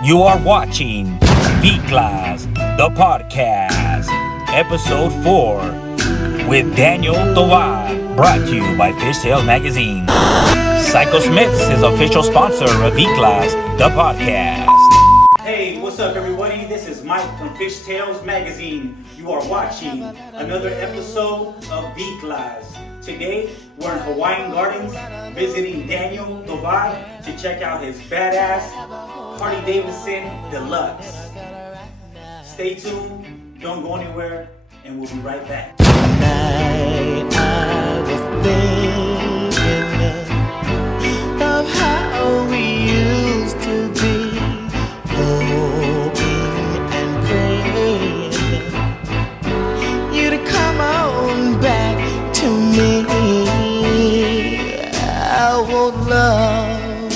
You are watching Viclas the Podcast, Episode 4, with Daniel Tovar, brought to you by Fishtailz Magazine. CycleSmiths is official sponsor of Viclas the Podcast. Hey, what's up everybody? This is Mike from Fishtailz Magazine. You are watching another episode of Viclas. Today, we're in Hawaiian Gardens visiting Daniel Tovar to check out his badass Harley-Davidson Deluxe. Stay tuned, don't go anywhere, and we'll be right back. Tonight I was thinking of how we used to be, hoping and praying you to come on back to me. I won't love,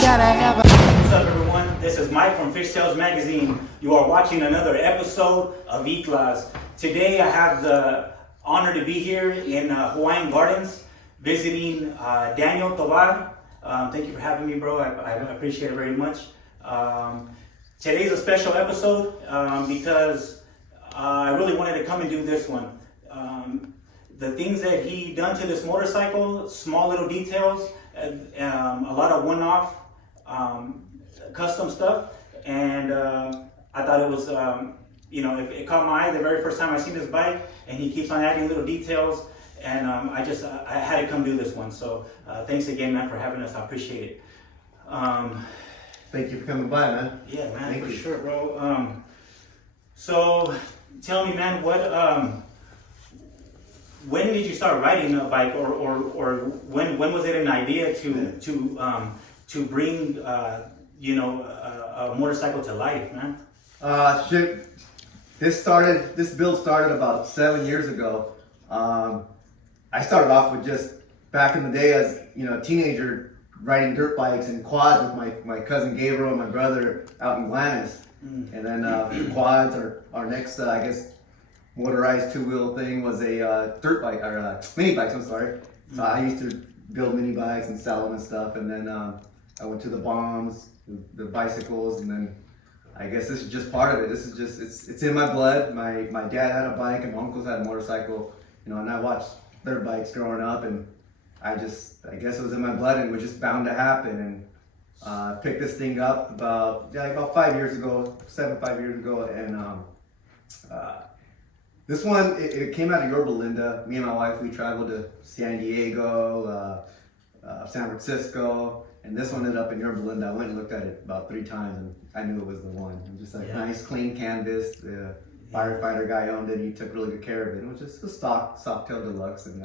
gotta have a... What's up everyone? This is Mike from Fishtailz Magazine. You are watching another episode of Viclas. Today I have the honor to be here in Hawaiian Gardens visiting Daniel Tovar. Thank you for having me, bro. I appreciate it very much. Today's a special episode because I really wanted to come and do this one. The things that he done to this motorcycle, small little details, a lot of one-off custom stuff, and I thought it was, it caught my eye the very first time I seen this bike, and he keeps on adding little details, and I had to come do this one. So thanks again, man, for having us. I appreciate it. Thank you for coming by, man. Yeah, man, Thank for you. sure, bro. So tell me, man, when did you start riding a bike, or when was it an idea to bring a motorcycle to life, man? This build started about 7 years ago. I started off with just back in the day as a teenager riding dirt bikes and quads with my cousin Gabriel and my brother out in Gladys. And then quads, our next motorized two-wheel thing was a dirt bike, or mini bikes, I'm sorry. So I used to build mini bikes and sell them and stuff, and then I went to the bombs, the bicycles, and then I guess this is just part of it. This is just, it's in my blood. My dad had a bike and my uncles had a motorcycle, and I watched their bikes growing up, and I guess it was in my blood and it was just bound to happen. And picked this thing up about 5 years ago, 5 years ago, and this one, it came out of Yorba Linda. Me and my wife, we traveled to San Diego, San Francisco, and this one ended up in Yorba Linda. I went and looked at it about 3 times, and I knew it was the one. It was just nice, clean canvas. The firefighter guy owned it. He took really good care of it. It was just a stock Softail Deluxe, and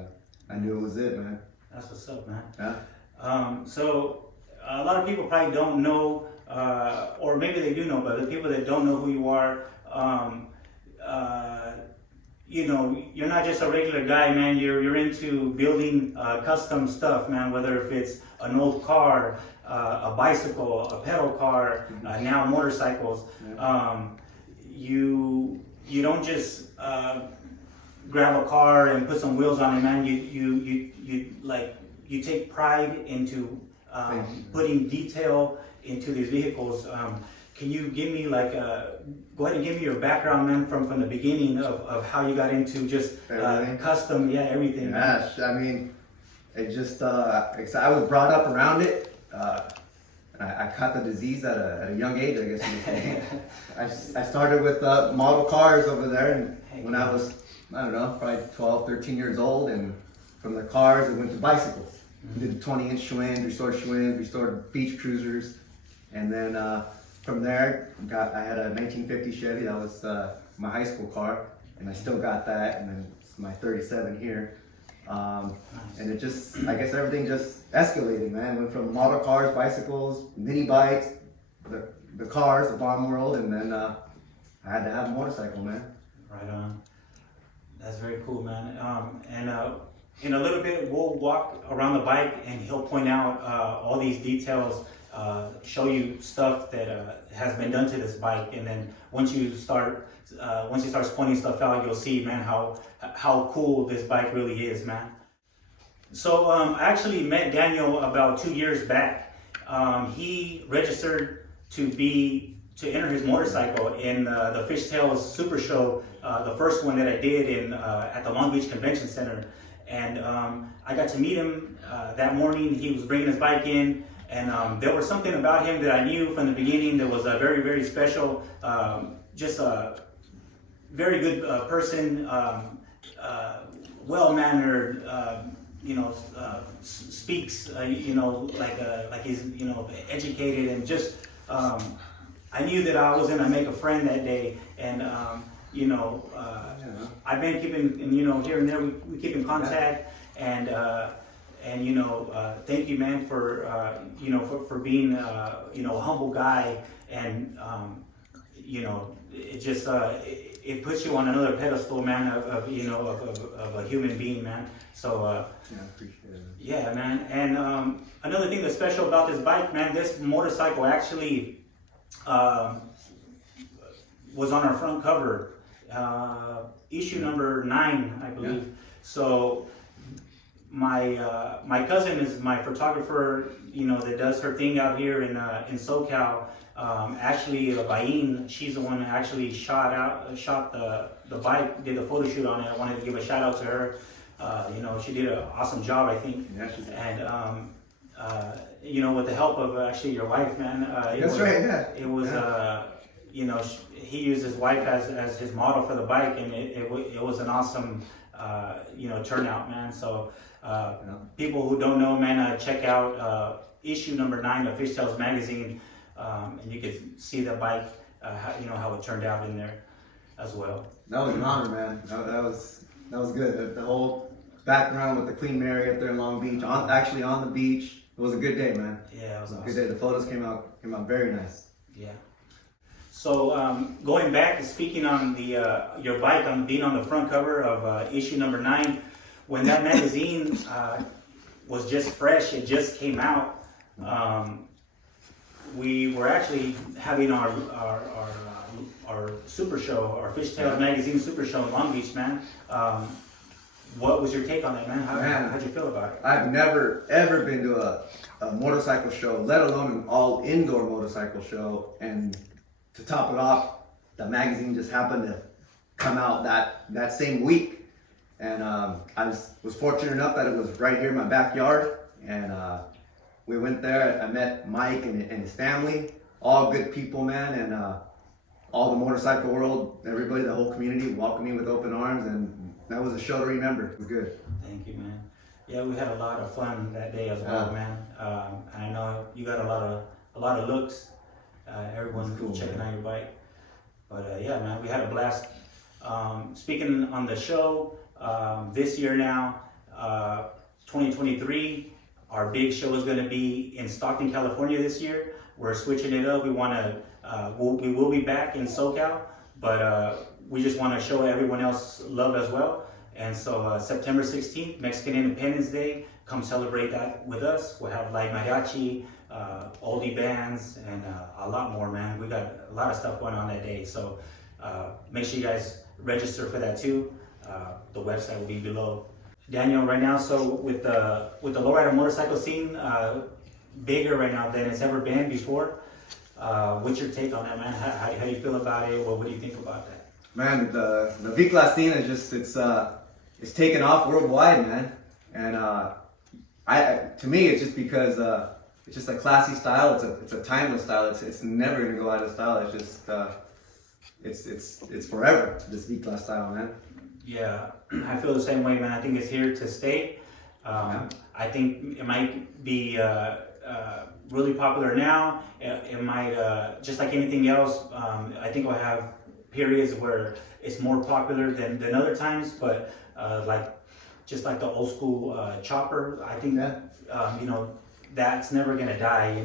I knew it was it, man. That's what's up, man. Yeah. So a lot of people probably don't know, or maybe they do know, but the people that don't know who you are, you're not just a regular guy, man. You're into building custom stuff, man. Whether if it's an old car, a bicycle, a pedal car, now motorcycles. You don't just grab a car and put some wheels on it, man. You take pride into putting detail into these vehicles. Can you give me go ahead and give me your background, man, from the beginning of how you got into just custom, everything. Yeah, I mean, it just, I was brought up around it. I caught the disease at a young age, I guess you would say. I started with model cars over there, and when I was, probably 12, 13 years old, and from the cars, it went to bicycles. Did 20-inch Schwinn's, restored beach cruisers, and then from there, I had a 1950 Chevy. That was my high school car, and I still got that, and then it's my 37 here. And it just, I guess everything just escalated, man. Went from model cars, bicycles, mini bikes, the cars, the bomb world, and then I had to have a motorcycle, man. Right on. That's very cool, man. And in a little bit, we'll walk around the bike, and he'll point out all these details, show you stuff that has been done to this bike, and then once he starts pointing stuff out, you'll see, man, how cool this bike really is, man. So I actually met Daniel about 2 years back. he registered to enter his motorcycle in the Fishtailz Super Show, the first one that I did at the Long Beach Convention Center. And I got to meet him that morning. He was bringing his bike in, and there was something about him that I knew from the beginning that was very, very special. Just a very good person, well-mannered, speaks, like he's, educated, and just, I knew that I was gonna make a friend that day, and I've been keeping, here and there we keep in contact, and thank you, man, for being, a humble guy, and it just it puts you on another pedestal, man, of a human being, man. So I appreciate it. yeah, man. And another thing that's special about this bike, man, this motorcycle actually was on our front cover, issue number 9, I believe. Yeah. So my cousin is my photographer, that does her thing out here in SoCal. Actually, Bain, she's the one who actually shot the bike, did the photo shoot on it. I wanted to give a shout out to her. She did an awesome job, I think. Yeah, she did. And with the help of actually your wife, man. That's right. Yeah. It was he used his wife as his model for the bike, and it was an awesome turnout, man. So people who don't know, man, check out issue number 9 of Fishtailz magazine, and you can see the bike, how it turned out in there as well. That was an honor, man. That was good. The whole background with the Queen Mary up there in Long Beach, actually on the beach. It was a good day, man. Yeah, it was awesome. Good day. The photos came out very nice. Yeah. So going back and speaking on your bike, on being on the front cover of issue number 9, when that magazine was just fresh, it just came out. We were actually having our super show, our Fishtailz magazine super show in Long Beach, man. What was your take on that, man? How'd you feel about it? I've never ever been to a motorcycle show, let alone an all indoor motorcycle show, and to top it off, the magazine just happened to come out that same week, and I was fortunate enough that it was right here in my backyard, and we went there. I met Mike and his family, all good people, man, and all the motorcycle world, everybody, the whole community welcomed me with open arms, and that was a show to remember. It was good. Thank you, man. Yeah, we had a lot of fun that day as well, man. I know you got a lot of looks. Everyone's cool, checking man. out your bike. But yeah, man, we had a blast. Speaking on the show, this year now, 2023, our big show is going to be in Stockton, California this year. We're switching it up. We want to, we will be back in SoCal, but we just want to show everyone else love as well. And so September 16th, Mexican Independence Day, come celebrate that with us. We'll have live mariachi, oldie bands, and a lot more, man. We got a lot of stuff going on that day. So make sure you guys register for that too. The website will be below. Daniel, right now, so with the lowrider motorcycle scene, bigger right now than it's ever been before. What's your take on that, man? How do you feel about it? What do you think about that? Man, the Viclas scene is just it's taken off worldwide, man. And to me, it's just because it's just a classy style. It's a timeless style. It's never gonna go out of style. It's just it's forever. This Viclas style, man. Yeah, I feel the same way, man. I think it's here to stay. I think it might be really popular now. It might, just like anything else, I think we'll have periods where it's more popular than other times, but just like the old school chopper, I think that's never gonna die,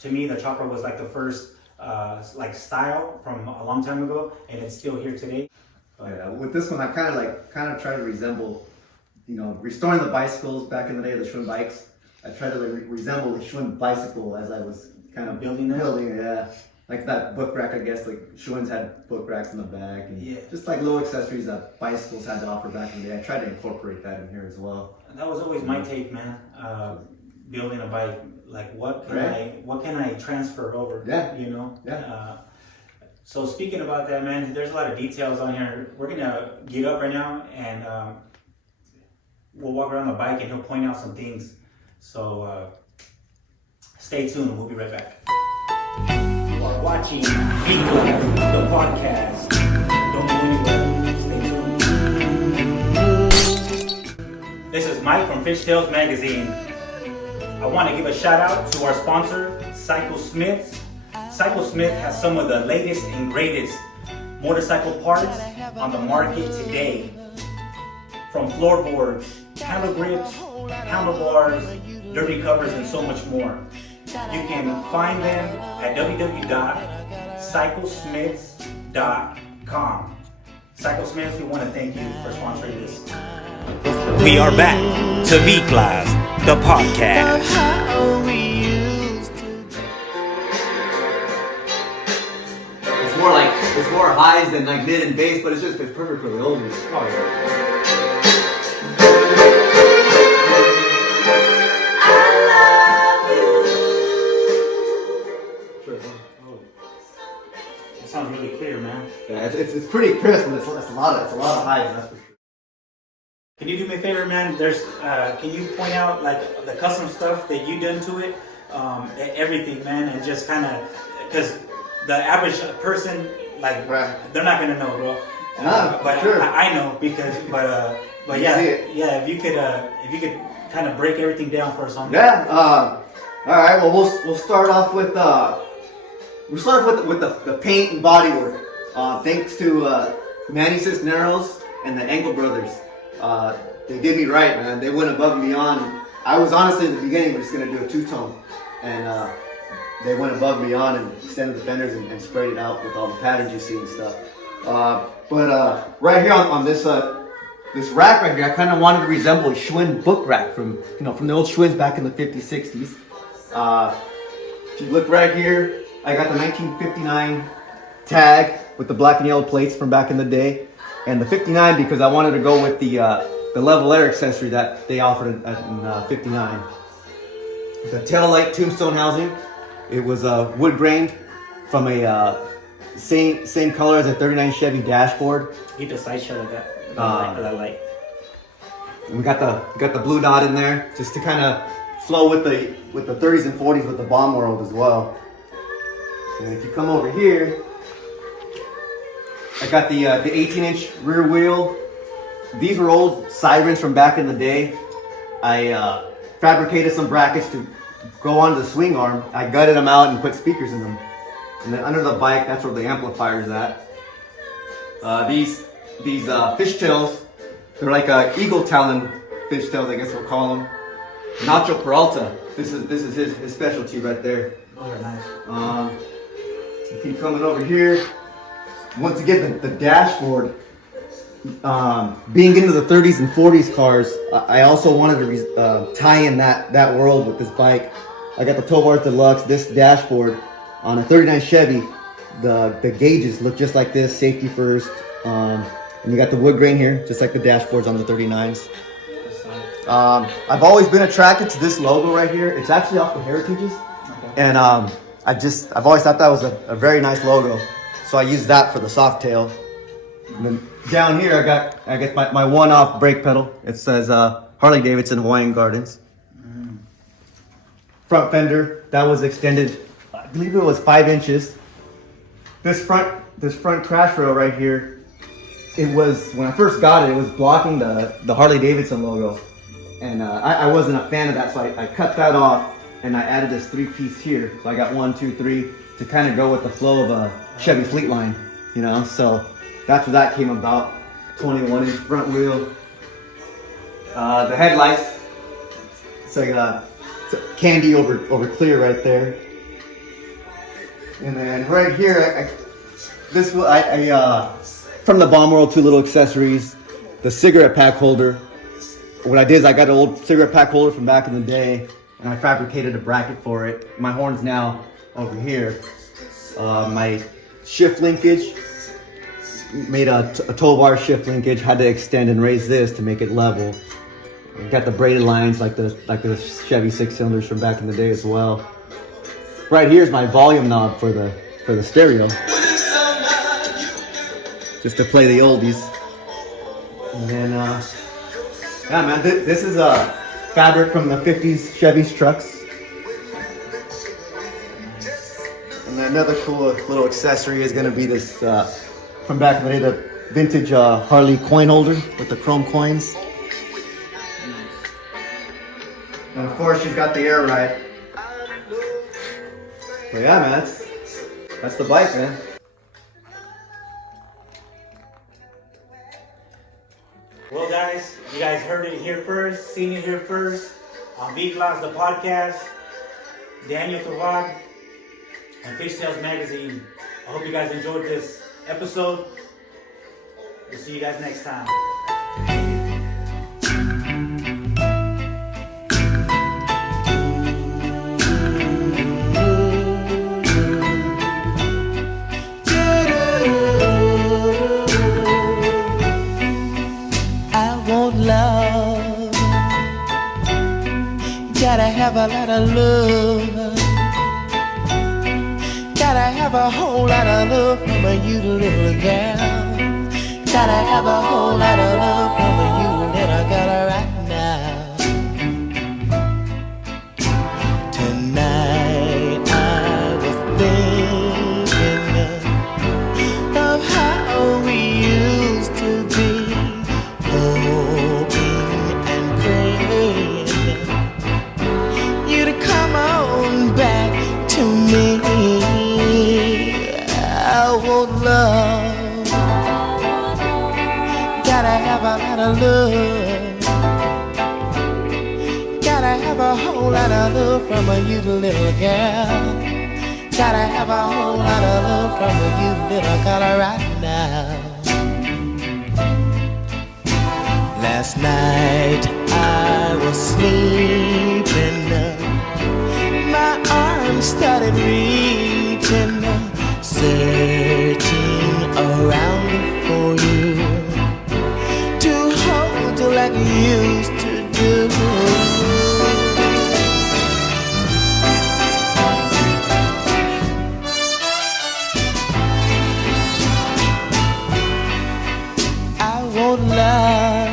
To me, the chopper was like the first style from a long time ago, and it's still here today. Yeah, with this one, I kind of try to resemble, restoring the bicycles back in the day, the Schwinn bikes. I try to resemble the Schwinn bicycle as I was kind of building it. Yeah, like that book rack, I guess. Like Schwinn's had book racks in the back, and just like little accessories that bicycles had to offer back in the day. I tried to incorporate that in here as well. That was always my take, man. Building a bike like what can I transfer over? Yeah. You know. Yeah. So speaking about that, man, there's a lot of details on here. We're gonna get up right now and we'll walk around the bike and he'll point out some things. So stay tuned. We'll be right back. You are watching Viclas the Podcast. Don't go anywhere. Stay tuned. This is Mike from Fishtailz magazine. I want to give a shout out to our sponsor, CycleSmiths. CycleSmiths has some of the latest and greatest motorcycle parts on the market today. From floorboards, handle grips, handlebars, derby covers, and so much more. You can find them at www.cyclesmiths.com. CycleSmiths, we want to thank you for sponsoring this. We are back to Viclas the Podcast. How we used to be. It's more highs than like mid and bass, but it's perfect for the old music. Oh yeah. It sounds really clear, man. Yeah, it's pretty crisp, but it's a lot of highs, that's for sure. Can you do me a favor, man? Can you point out like the custom stuff that you done to it, everything, man, and just kind of, because the average person, like, they're not gonna know, bro. But sure. I know because, but yeah, if you could kind of break everything down for us on that. Yeah. All right. Well, we'll start off with the paint and bodywork. Thanks to Manny Cisneros and the Engel brothers. They did me right, man. They went above and beyond. I was honestly in the beginning just gonna do a two-tone, and they went above and beyond and extended the fenders and sprayed it out with all the patterns you see and stuff. But right here on this rack right here, I kind of wanted to resemble a Schwinn book rack from the old Schwinns back in the 50s, 60s. If you look right here, I got the 1959 tag with the black and yellow plates from back in the day, and the 59 because I wanted to go with the level air accessory that they offered in 59. The tail light tombstone housing, it was wood grained from a same color as a 39 Chevy dashboard. Keep the side shot of that light. And we got the blue dot in there just to kind of flow with the 30s and 40s with the bomb world as well. And if you come over here, I got the 18-inch rear wheel. These were old sirens from back in the day. I fabricated some brackets to go onto the swing arm. I gutted them out and put speakers in them. And then under the bike, that's where the amplifier's at. These Fishtailz, they're like eagle talon Fishtailz, I guess we'll call them. Nacho Peralta. This is his specialty right there. Oh, they're nice. You keep coming over here. Once again, the dashboard. Being into the 30s and 40s cars, I also wanted to tie in that world with this bike. I got the Tovar Deluxe, this dashboard on a 39 Chevy. The gauges look just like this, safety first. And you got the wood grain here, just like the dashboards on the 39s. I've always been attracted to this logo right here. It's actually off the Heritages. Okay. And I've always thought that was a very nice logo. So I used that for the soft tail. And then down here I got my one-off brake pedal. It says Harley Davidson Hawaiian Gardens. Front fender, that was extended, I believe it was 5 inches. This front crash rail right here, it was, when I first got it was blocking the Harley Davidson logo. And I wasn't a fan of that, so I cut that off and I added this 3-piece here. So I got 1, 2, 3 to kind of go with the flow of a Chevy Fleetline, so that's where that came about. 21-inch front wheel. The headlights, it's like it's candy over clear right there. And then right here, from the Bomb World, 2 little accessories. The cigarette pack holder. What I did is I got an old cigarette pack holder from back in the day, and I fabricated a bracket for it. My horn's now over here. My shift linkage, made a 12-wire shift linkage, had to extend and raise this to make it level. Got the braided lines like the Chevy 6-cylinders from back in the day as well. Right here is my volume knob for the stereo, just to play the oldies. And then, yeah, man, this is a fabric from the 50s Chevy trucks. And then another cool little accessory is going to be this from back in the day, the vintage Harley coin holder with the chrome coins. And of course, you've got the air ride. So yeah, man, that's the bike, man. Well, guys, you guys heard it here first, seen it here first on Viclas the Podcast, Daniel Tawad, and Fishtailz Magazine. I hope you guys enjoyed this episode. We'll see you guys next time. Gotta have a lot of love. Gotta have a whole lot of love from you, little girl. Gotta have a whole lot of love from you, little girl, right now. Tonight I was thinking of how we used to be, hoping and praying you to come on back to me. I want love. Gotta have a lot of love. Gotta have a whole lot of love from you, little girl. Gotta have a whole lot of love from you, little girl, right now. Last night I was sleeping, my arms started reaching, searching around for you, to hold you like you used to do. I want love.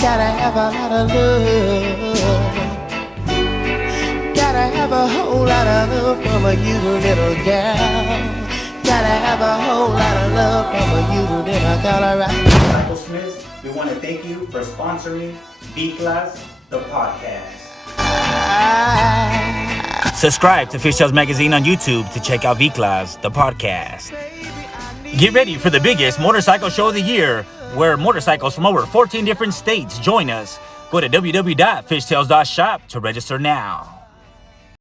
Gotta have a lot of love. Gotta have a whole lot of love from you, little girl. Gotta have a whole lot of love from you, little girl, alright. CycleSmiths, we want to thank you for sponsoring Viclas the Podcast. Subscribe to Fishtailz Magazine on YouTube to check out Viclas the Podcast. Get ready for the biggest motorcycle show of the year, where motorcycles from over 14 different states join us. Go to www.fishtailz.shop to register now.